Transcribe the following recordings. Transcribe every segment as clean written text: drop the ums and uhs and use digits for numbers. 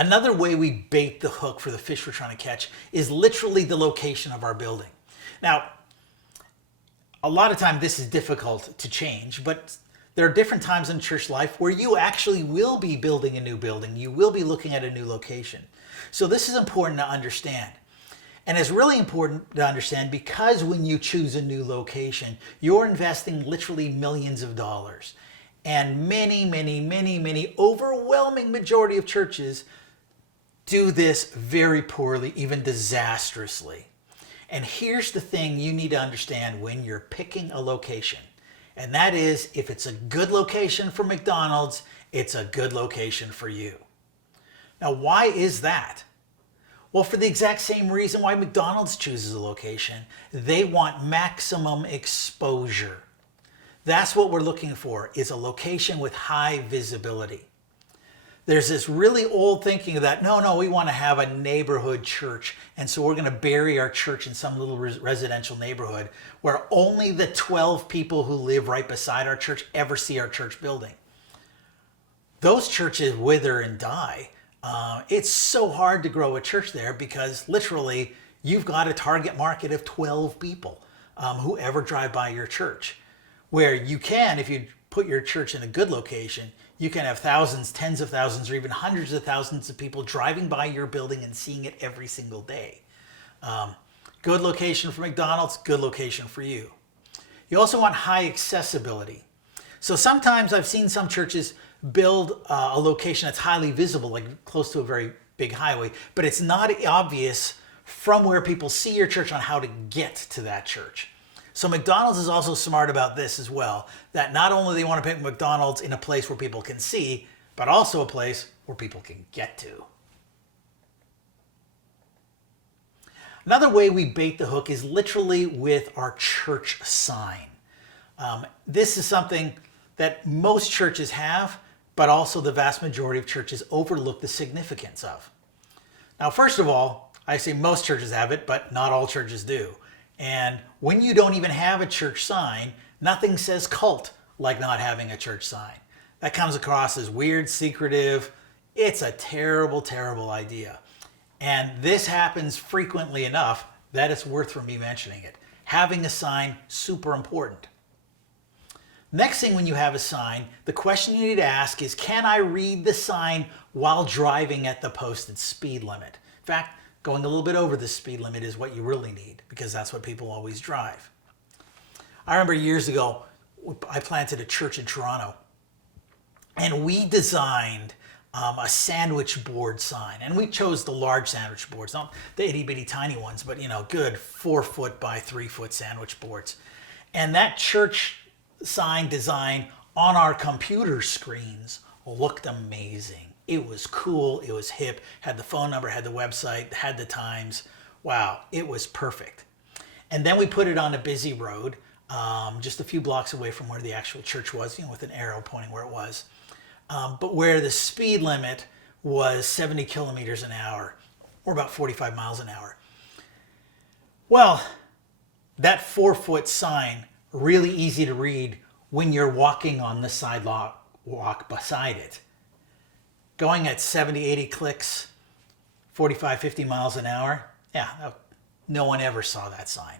Another way we bait the hook for the fish we're trying to catch is literally the location of our building. Now, a lot of time this is difficult to change, but there are different times in church life where you actually will be building a new building. You will be looking at a new location. So this is important to understand. And it's really important to understand because when you choose a new location, you're investing literally millions of dollars. And many, overwhelming majority of churches do this very poorly, even disastrously. And here's the thing you need to understand when you're picking a location. And that is, if it's a good location for McDonald's, it's a good location for you. Now, why is that? Well, for the exact same reason why McDonald's chooses a location. They want maximum exposure. That's what we're looking for, is a location with high visibility. There's this really old thinking that, no, we want to have a neighborhood church. And so we're going to bury our church in some little residential neighborhood where only the 12 people who live right beside our church ever see our church building. Those churches wither and die. It's so hard to grow a church there because literally you've got a target market of 12 people who ever drive by your church. Where you can, if you put your church in a good location, you can have thousands, tens of thousands, or even hundreds of thousands of people driving by your building and seeing it every single day. Good location for McDonald's, good location for you. You also want high accessibility. So sometimes I've seen some churches build a location that's highly visible, like close to a very big highway, but it's not obvious from where people see your church on how to get to that church. So McDonald's is also smart about this as well, that not only they want to pick McDonald's in a place where people can see, but also a place where people can get to. Another way we bait the hook is literally with our church sign. This is something that most churches have, but also the vast majority of churches overlook the significance of. Now, first of all, I say most churches have it, but not all churches do. And when you don't even have a church sign, nothing says cult like not having a church sign. That comes across as weird, secretive. It's a terrible, terrible idea. And this happens frequently enough that it's worth for me mentioning it. Having a sign, super important. Next thing when you have a sign, the question you need to ask is, can I read the sign while driving at the posted speed limit? In fact, going a little bit over the speed limit is what you really need because that's what people always drive. I remember years ago, I planted a church in Toronto and we designed a sandwich board sign. And we chose the large sandwich boards, not the itty bitty tiny ones, but good 4-foot by 3-foot sandwich boards. And that church sign design on our computer screens looked amazing. It was cool, it was hip, had the phone number, had the website, had the times. Wow, it was perfect. And then we put it on a busy road, just a few blocks away from where the actual church was, with an arrow pointing where it was. But where the speed limit was 70 kilometers an hour, or about 45 miles an hour. Well, that 4-foot sign, really easy to read when you're walking on the sidewalk beside it. Going at 70, 80 clicks, 45, 50 miles an hour, no one ever saw that sign.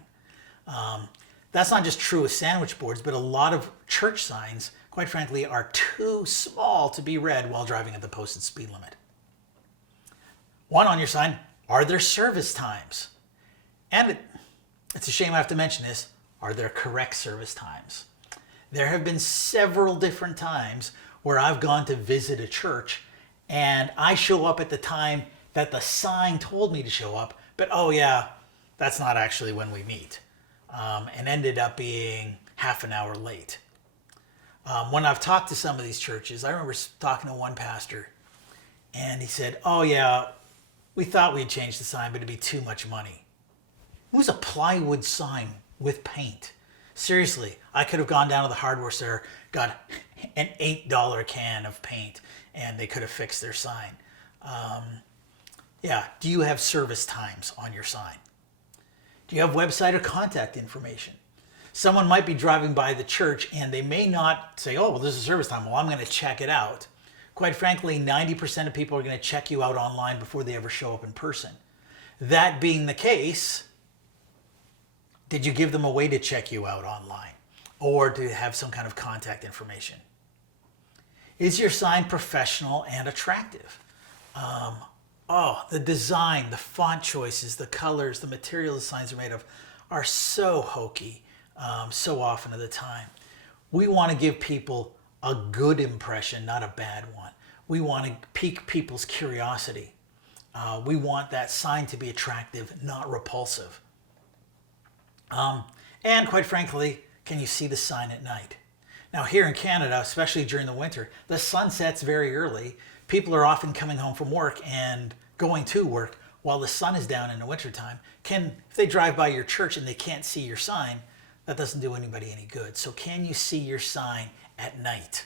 That's not just true with sandwich boards, but a lot of church signs, quite frankly, are too small to be read while driving at the posted speed limit. One on your sign, are there service times? And it's a shame I have to mention this, are there correct service times? There have been several different times where I've gone to visit a church and I show up at the time that the sign told me to show up, but that's not actually when we meet, and ended up being half an hour late. When I've talked to some of these churches, I remember talking to one pastor and he said, we thought we'd change the sign, but it'd be too much money. It was a plywood sign with paint. Seriously, I could have gone down to the hardware store, got an $8 can of paint, and they could have fixed their sign. Do you have service times on your sign? Do you have website or contact information? Someone might be driving by the church and they may not say, there's a service time. Well, I'm going to check it out. Quite frankly, 90% of people are going to check you out online before they ever show up in person. That being the case, did you give them a way to check you out online or to have some kind of contact information? Is your sign professional and attractive? The design, the font choices, the colors, the material the signs are made of are so hokey so often of the time. We want to give people a good impression, not a bad one. We want to pique people's curiosity. We want that sign to be attractive, not repulsive. And quite frankly, can you see the sign at night? Now here in Canada, especially during the winter, the sun sets very early. People are often coming home from work and going to work while the sun is down in the wintertime. If they drive by your church and they can't see your sign, that doesn't do anybody any good. So can you see your sign at night?